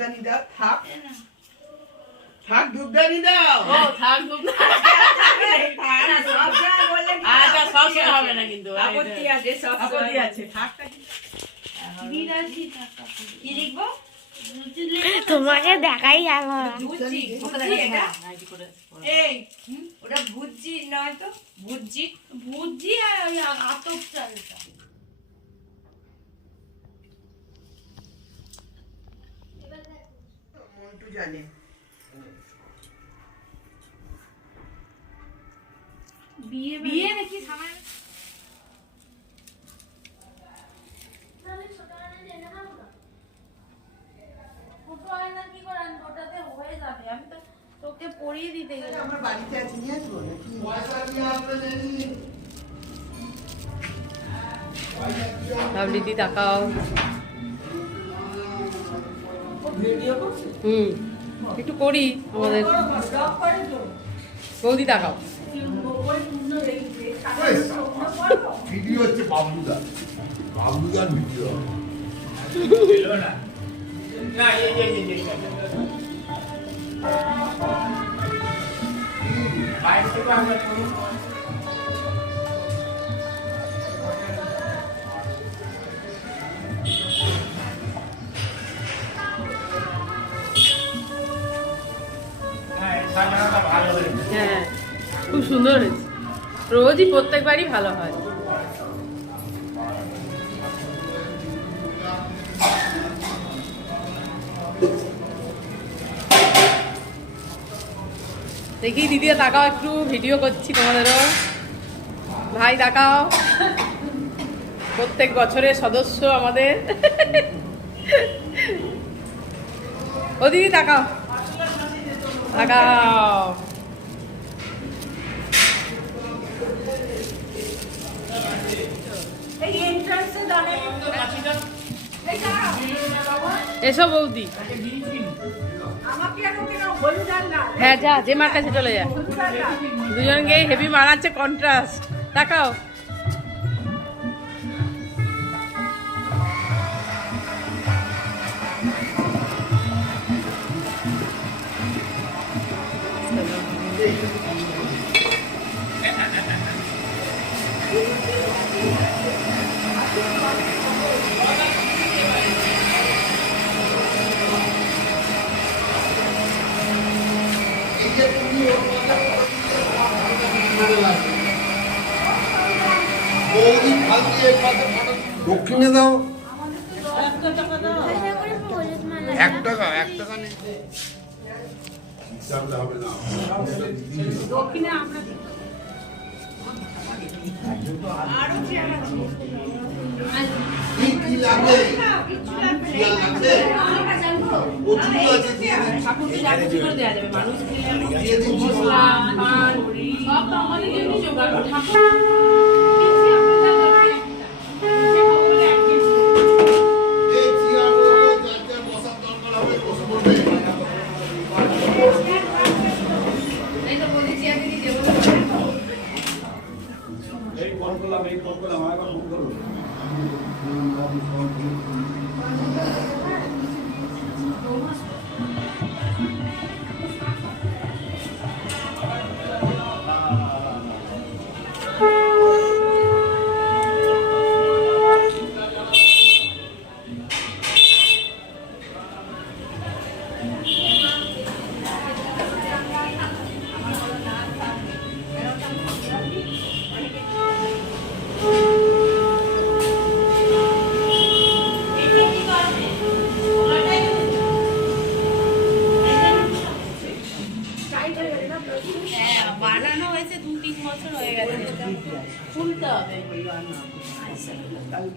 ধূপদানি দাও থাক। থাক ধূপদানি দাও। ও থাক দুধ না। আচ্ছা সব সময় হবে না কিন্তু। আপত্তি আছে সব আপত্তি আছে থাকটা তোমাকে দেখাই যাব ভুজি এটা? এই ওটা ভুজি নয় তো ভুজি ভুজি আর আতপ চালটা জানে বিয়ে বিয়ে নাকি সামান্য ছোট আয়না কি করে আনব? ওটাতে হয়ে যাবে আমি তো তোকে পরিয়ে দিতে গেলাম আমার বাড়িতে আছে নিয়ে আসব নাকি? দিদি তাকাও। হুম। একটু করি আমাদের। বৌদি তাকাও। ভিডিও হচ্ছে বাবলুদা। বাবলুদার ভিডিও। হ্যাঁ খুব সুন্দর হয়েছে। রোজই প্রত্যেকবারই ভালো হয়। দেখি দিদি তাকাও একটু ভিডিও করছি তোমাদেরও। ভাই তাকাও প্রত্যেক বছরের সদস্য আমাদের। ও দিদি, তাকাও। এসো বৌদি। হ্যাঁ যা যে মার কাছে চলে যা। হলুদ আর দুজনকে হেভি মারাচ্ছে কন্ট্রাস্ট তাকাও। দক্ষিণে দাও আশা করি হলুদ মালা এক টাকা এক টাকা নেই হিসাবে হবে না কি কি লাগবে? কি আর লাগবে? প্রচুর আছে দিয়ে ঠাকুরকে যা কিছু করে দেওয়া যাবে। মানুষ খেলে দিয়ে দিচ্ছি। সব আমাদের জন্য জোগাড়। ঠাকুর এই চেয়ারগুলো যার যার বসার দরকার হবে বসে পড়বে এই ফোন করলাম এই ফোন করলাম আমার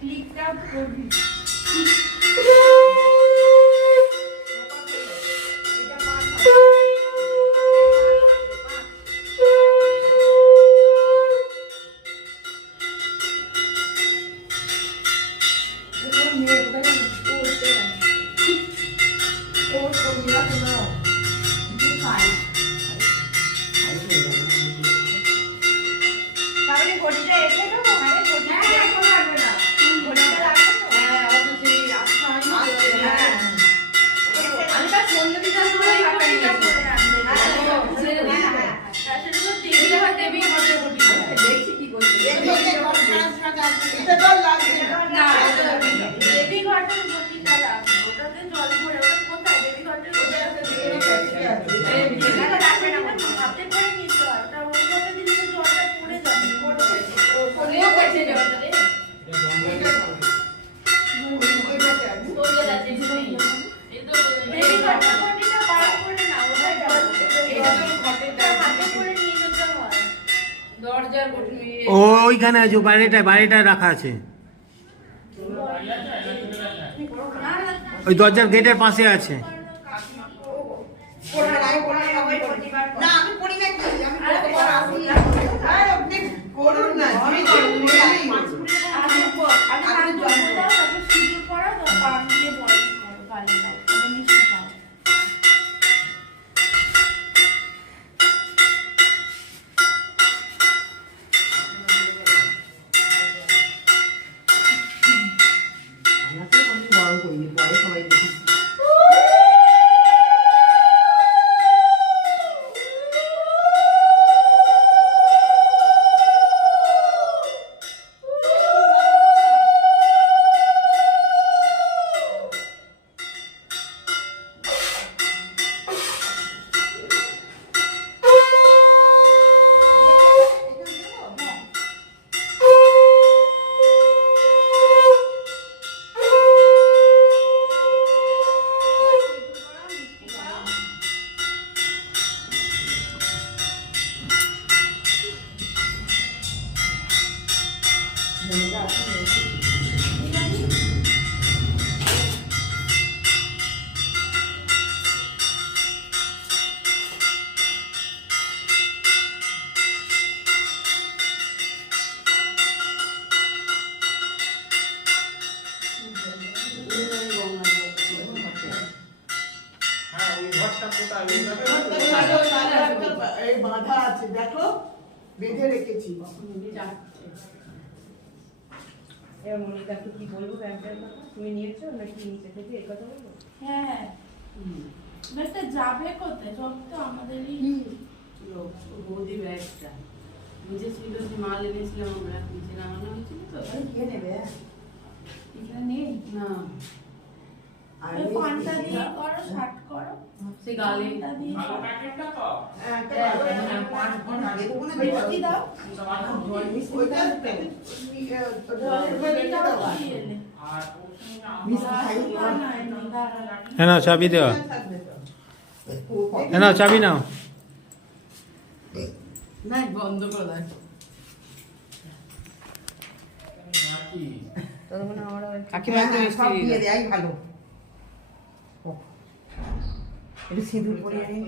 ক্লিক আপ করবি এখানে আছে বাইরেটায় বাইরেটায় রাখা আছে ওই দরজার গেটের পাশে আছে করুন না হ্যাঁ, হ্যাঁ। যাবে কোথায়? সব তো আমাদেরই বৌদি ব্যাগটা। বুঝেছিল যে মাল এনেছিলাম আমরা নিচে নামানো হয়েছিল তো। কে নেবে? এখানে নেই? না। হ্যাঁ, চাবি দেওয়া হ্যাঁ চাবি নাও। বন্ধ করে কাকিমা সব দিয়ে দেয় ভালো। একটু সিঁদুর পরিয়ে নিন